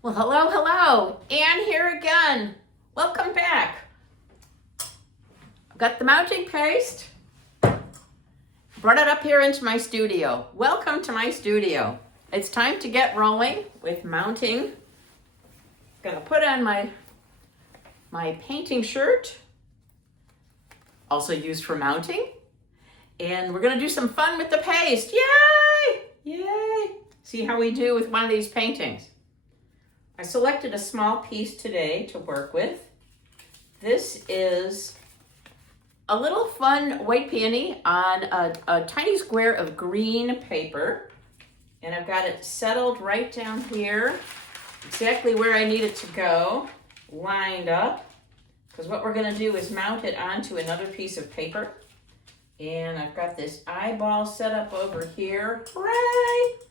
Well, hello, hello. Ann here again. Welcome back. I've got the mounting paste. Brought it up here into my studio. Welcome to my studio. It's time to get rolling with mounting. Gonna put on my painting shirt, also used for mounting. And we're gonna do some fun with the paste. Yay! Yay! See how we do with one of these paintings. I selected a small piece today to work with. This is a little fun white peony on a tiny square of green paper. And I've got it settled right down here, exactly where I need it to go, lined up. Because what we're gonna do is mount it onto another piece of paper. And I've got this eyeball set up over here. Hooray!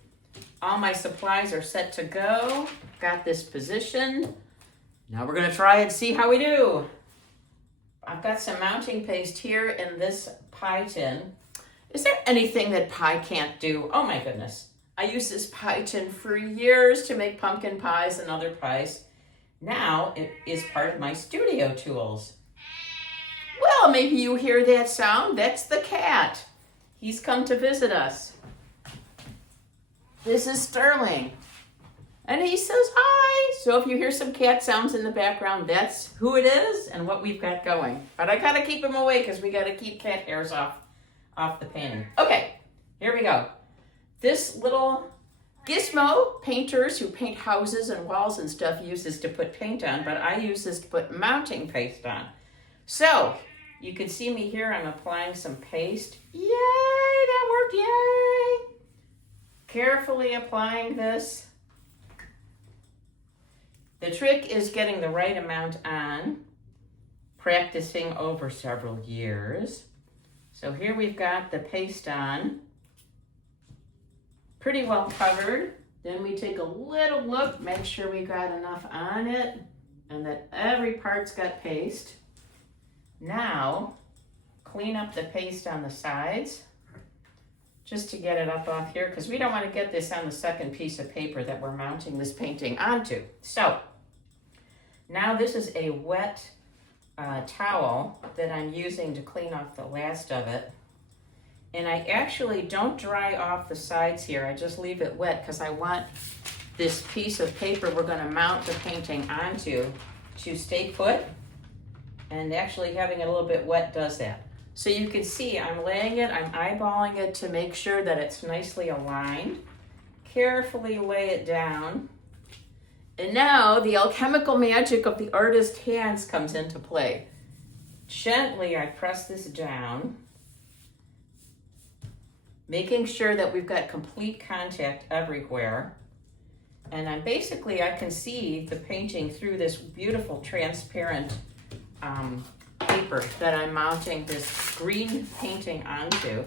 All my supplies are set to go. Got this position. Now we're gonna try and see how we do. I've got some mounting paste here in this pie tin. Is there anything that pie can't do? Oh my goodness. I used this pie tin for years to make pumpkin pies and other pies. Now it is part of my studio tools. Well, maybe you hear that sound. That's the cat. He's come to visit us. This is Sterling. And he says hi. So if you hear some cat sounds in the background, that's who it is and what we've got going. But I gotta keep him away because we gotta keep cat hairs off the painting. Okay, here we go. This little gizmo, painters who paint houses and walls and stuff use this to put paint on, but I use this to put mounting paste on. So you can see me here, I'm applying some paste. Yay, that worked, yay! Carefully applying this. The trick is getting the right amount on, practicing over several years. So here we've got the paste on, pretty well covered. Then we take a little look, make sure we got enough on it and that every part's got paste. Now, clean up the paste on the sides just to get it up off here because we don't want to get this on the second piece of paper that we're mounting this painting onto. So, now this is a wet towel that I'm using to clean off the last of it. And I actually don't dry off the sides here. I just leave it wet because I want this piece of paper we're going to mount the painting onto to stay put. And actually having it a little bit wet does that. So you can see I'm laying it, I'm eyeballing it to make sure that it's nicely aligned. Carefully lay it down. And now the alchemical magic of the artist's hands comes into play. Gently I press this down, making sure that we've got complete contact everywhere. And I can see the painting through this beautiful transparent paper that I'm mounting this green painting onto.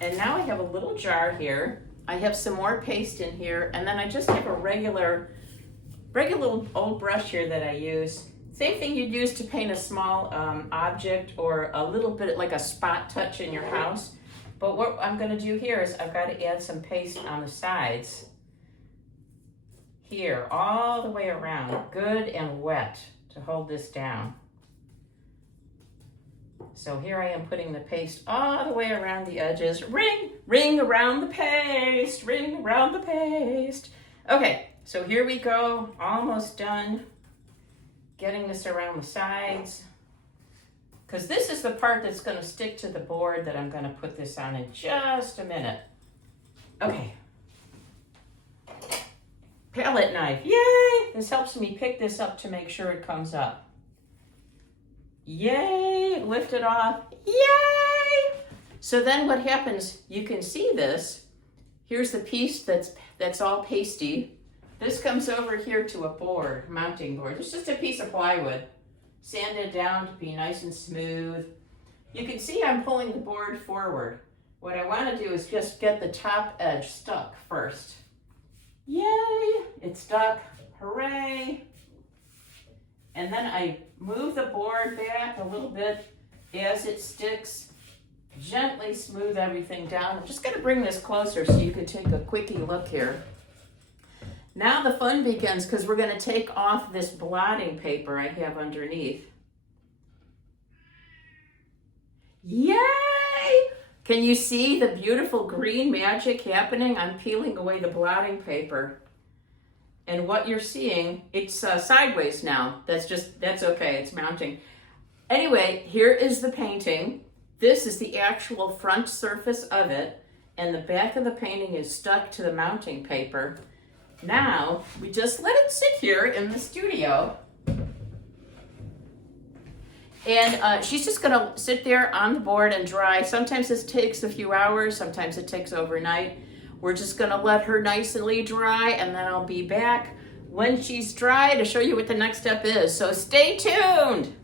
And now I have a little jar here. I have some more paste in here, and then I just have a regular old brush here that I use. Same thing you'd use to paint a small object or a little bit like a spot touch in your house. But what I'm gonna do here is I've got to add some paste on the sides. Here, all the way around, good and wet to hold this down. So here I am putting the paste all the way around the edges. Ring, ring around the paste, ring around the paste. Okay, so here we go, almost done. Getting this around the sides. Because this is the part that's gonna stick to the board that I'm gonna put this on in just a minute. Okay. Palette knife, yay! This helps me pick this up to make sure it comes up. Yay, lift it off, yay! So then what happens, you can see this. Here's the piece that's all pasty. This comes over here to a board, mounting board. It's just a piece of plywood, sanded down to be nice and smooth. You can see I'm pulling the board forward. What I want to do is just get the top edge stuck first. Yay, it's stuck, hooray. And then I move the board back a little bit as it sticks. Gently smooth everything down. I'm just going to bring this closer so you can take a quickie look here. Now the fun begins because we're going to take off this blotting paper I have underneath. Yay! Can you see the beautiful green magic happening? I'm peeling away the blotting paper. And what you're seeing, it's sideways now. That's okay, it's mounting. Anyway, here is the painting. This is the actual front surface of it, and the back of the painting is stuck to the mounting paper. Now, we just let it sit here in the studio. And she's just gonna sit there on the board and dry. Sometimes this takes a few hours, sometimes it takes overnight. We're just gonna let her nicely dry, and then I'll be back when she's dry to show you what the next step is. So stay tuned.